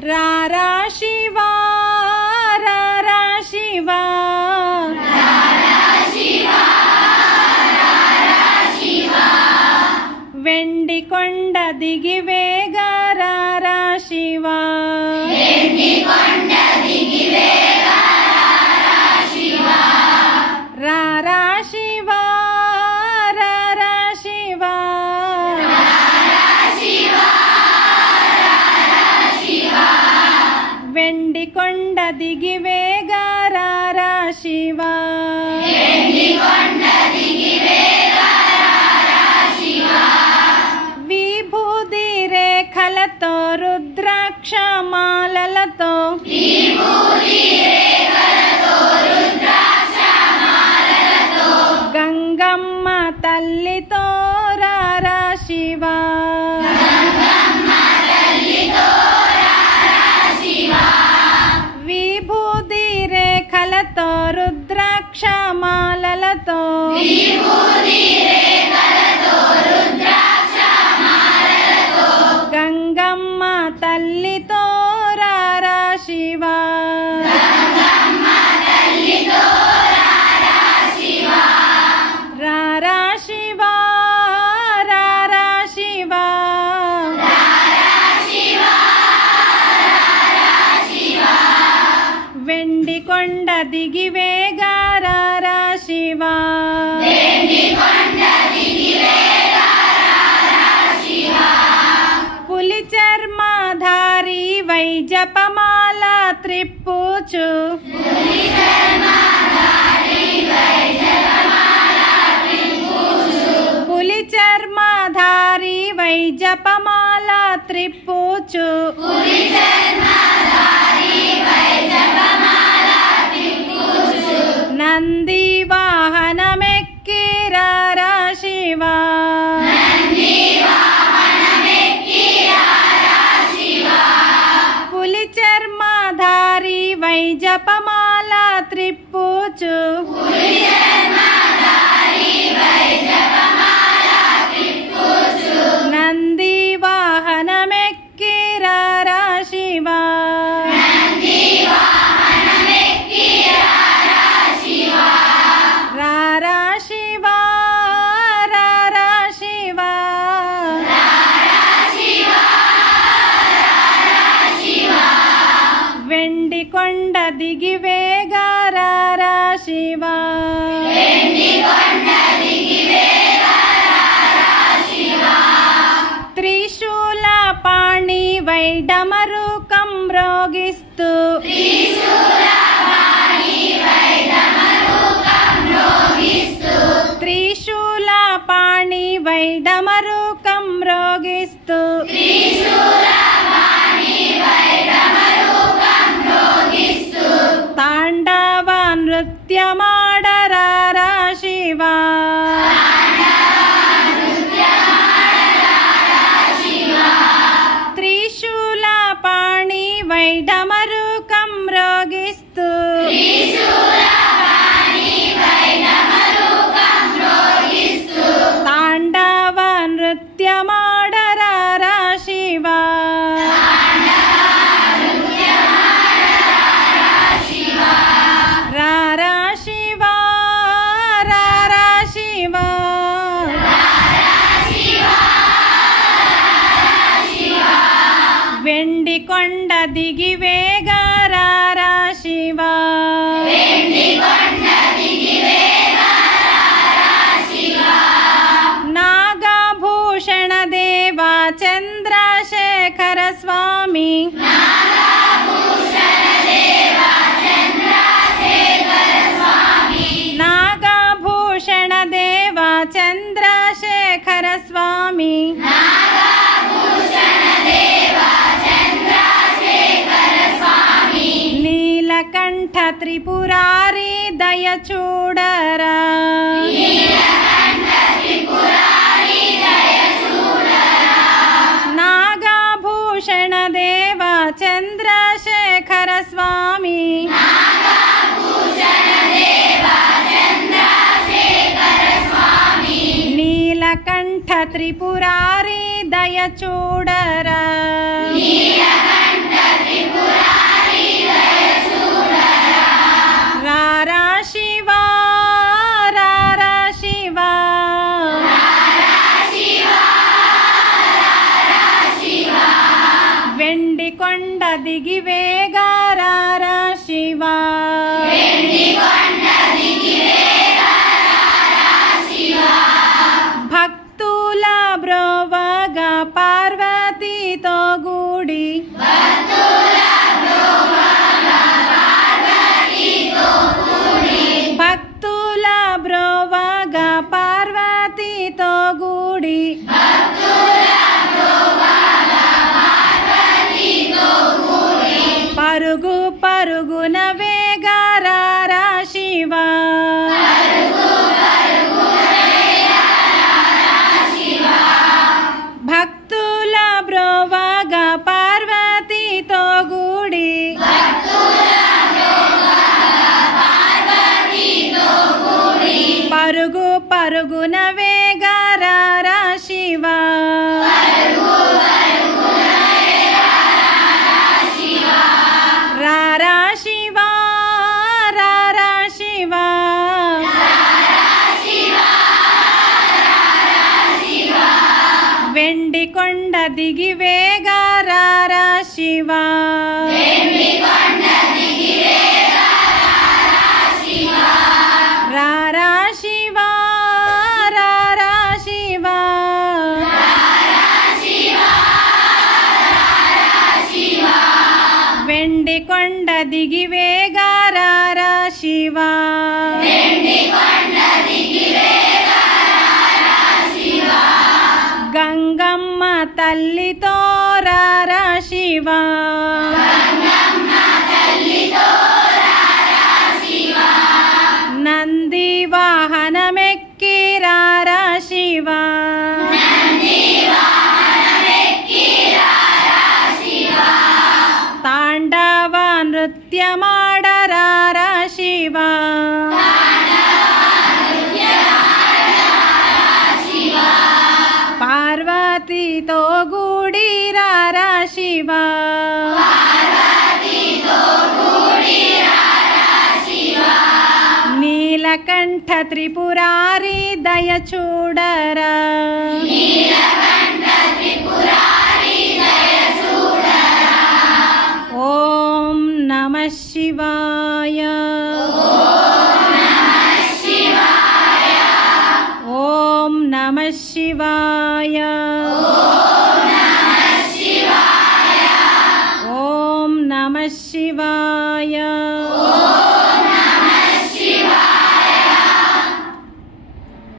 రారా శివా రారా శివా వెండి కొండ దిగి వేగా రారా శివా రారా శివా రారా శివా వెండి కొండ దిగి వేగా రారా శివా విభూది రేఖలతో రుద్రాక్ష మాలలతో గంగమ్మ తల్లితో రారా శివా విభూది రేఖలతో రుద్రాక్ష మాలలతో గంగమ్మ తల్లితో రారా శివా రారా శివా రారా శివా వెండి కొండ దిగి వేగా రారా శివా పులి చర్మధారి వై జపమాల త్రిప్పుచు పులి చర్మధారి వై జపమాల త్రిప్పుచు నంది వాహనమెక్కి రారా శివా పులి చర్మధారి వై జపమాల త్రిప్పుచు నంది వాహనమెక్కి రారా శివా రారా శివా రారా శివా వెండి కొండ దిగి వేగా రారా శివా త్రిశూల పాణి వై డమరుకం మ్రోగిస్తూ త్రిశూల పాణి వై డమరుకం మ్రోగిస్తూ తాండవ నృత్యమాడరారా శివా త్రిశూల పాణి వై డమరుకం మ్రోగిస్తూ తాండవ నృత్యమాడరారా శివా రారా శివా రారా శివా వెండి కొండ దిగి వేగా రారా శివా నాగభూషణ దేవా చంద్రశేఖర స్వామి నాగభూషణ దేవా చంద్రశేఖర స్వామి నీలకంఠ త్రిపురారి దయ చూడరా నాగభూషణ దేవా చంద్రశేఖర స్వామి నీలకంఠ త్రిపురారి దయ చూడరా. వెండికొండ దిగివేగారార శివ భక్తుల బ్రోవగా పార్వతీతో గూడి భక్తుల బ్రోవగా పార్వతీతో గూడి పరుగు పరుగున వేగారార శివ భక్తుల బ్రోవగా పార్వతీతో గూడి పరుగు పరుగున వేగారార శివ రారా శివ రారా శివ వెండికొండ దిగివేగారార శివ రారా శివ రారా శివ వెండికొండ దిగివేగారార శివ గంగమ్మ తల్లితో రారా శివ నంది వాహనమెక్కి రారా శివ తాండవ నృత్యమాడరారా శివ పార్వతీతో గూడి రారా శివ నీలకంఠ త్రిపురారి దయ చూడరా ఓం నమః శివాయ ఓం నమః శివాయ ఓం నమః శివాయ